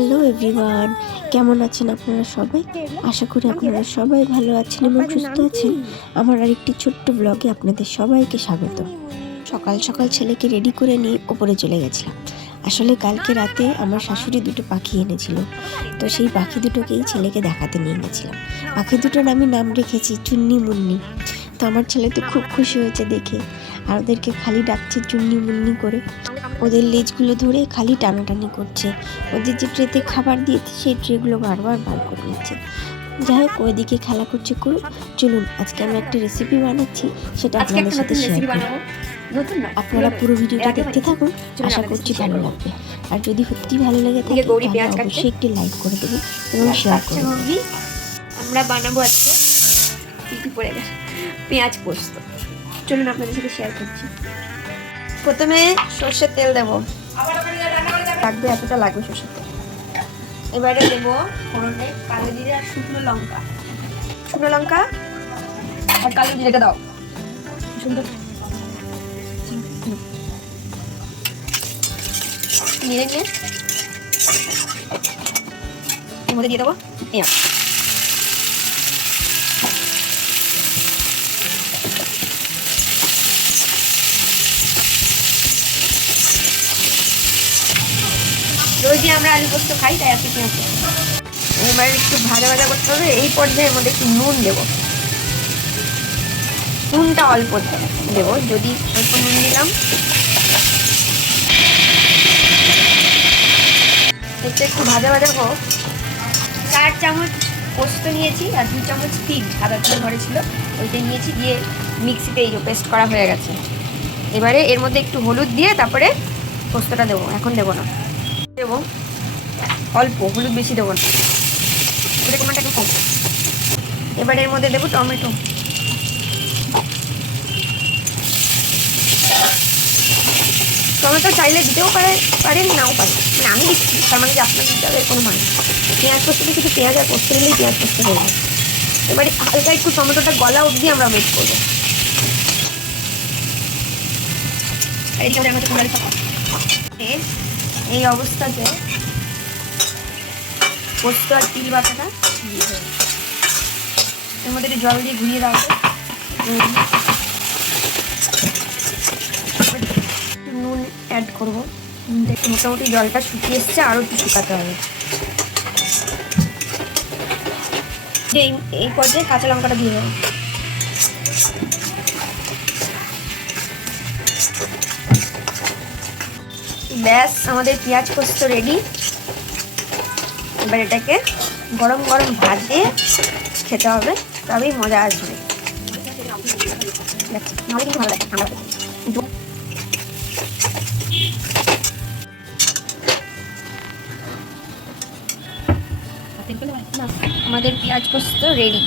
Hello everyone, কেমন আছেন আপনারা সবাই? আশা করি আপনারা সবাই ভালো আছেন এবং সুস্থ আছেন। আমার আরেকটি ছোট্ট ব্লগে আপনাদের সবাইকে স্বাগত। সকাল সকাল ছেলেকে রেডি করে নিয়ে ওপরে চলে গেছিলাম। আসলে কালকে রাতে আমার শাশুড়ি দুটো পাখি এনেছিল, তো সেই পাখি দুটোকেই ছেলেকে দেখাতে নিয়ে গেছিলাম। পাখি দুটোর আমি নাম রেখেছি চুন্নি মুন্নি। তো আমার ছেলে তো খুব খুশি হয়েছে দেখে, আর ওদেরকে খালি ডাকছে চুন্নি মুন্নি করে। ওদের লেজগুলো ধরে খালি টানাটানি করছে। ওদের যে ট্রেতে খাবার দিয়েছে সেই ট্রেগুলো বারবার বার করে নিচ্ছে। যাই হোক, ওইদিকে খেলা করছে করুক। চলুন আজকে আমি একটা রেসিপি বানাচ্ছি, সেটা আপনাদের সাথে শেয়ার করব। আপনারা পুরো ভিডিওটা দেখতে থাকুন, আশা করছি ভালো লাগবে। আর যদি সত্যি ভালো লেগে থাকে তাহলে অবশ্যই একটি লাইক করে দেবেন এবং শেয়ার করে দেবেন। আমরা বানাবো আজকে টিপি পড়ে গেছে পেঁয়াজ পোস্ত। চলুন আপনাদের সাথে শেয়ার করছি। প্রথমে সর্ষের তেল দেবো, লাগবে এতটা লাগবে সর্ষের তেল। এবারে দেবো ফোড়নে কালো জিরে আর শুকনো লঙ্কা। শুকনো লঙ্কা আর কালো জিরেটা দাও সুন্দর নিয়ে নিয়ে এর মধ্যে দিয়ে দেবো পেঁয়াজ। রোজ দিয়ে আমরা আলু পোস্ত খাই, তাই আজকে পেঁয়াজ পোস্ত। এবার একটু ভাজা ভাজা করতে হবে। এই পর্যায়ের মধ্যে একটু নুন দেবো, নুনটা অল্প দেবো, যদি অল্প নুন দিলাম। এটা একটু ভাজা ভাজা হোক। 4 চামচ পোস্ত নিয়েছি আর 2 চামচ তিল, সাদা তিল ঘরে ছিল ওইটা নিয়েছি, দিয়ে মিক্সিতে এই পেস্ট করা হয়ে গেছে। এবারে এর মধ্যে একটু হলুদ দিয়ে তারপরে পোস্তটা দেবো, এখন দেবো না, দেবো অল্প হলুদ, বেশি দেবো না, পরিমাণটা একটু কম। এবারে এর মধ্যে দেবো টমেটো, টমেটো চাইলে দিতেও পারেন নাও পারেন, মানে আমি দিচ্ছি, তার মানে যে আপনার দিতে হবে কোনো মানে। পেঁয়াজ পোস্ততে কিছু পেঁয়াজ আর পোস্ত দিলেই পেঁয়াজ পোস্ত হয়ে যায়। এবারে হালকা একটু টমেটোটা গলা অবধি আমরা ওয়েট করবো। এই অবস্থাতে পোস্ত আর তিল বাটাটা দিয়ে দেবো, এর মধ্যে একটু জল দিয়ে ঘুরিয়ে দেওয়া হবে। নুন অ্যাড করবো, মোটামুটি জলটা শুকিয়ে এসছে, আরও একটু শুকাতে হবে। এই পর্যায়ে কাঁচা লঙ্কাটা দিয়ে দেবো। ব্যাস, আমাদের পেঁয়াজ পোস্ত রেডি। এবার এটাকে গরম গরম ভাত দিয়ে খেতে হবে, তবেই মজা আসবে। নাহলে কিন্তু ভালো লাগে। আমাদের পেঁয়াজ পোস্ত রেডি।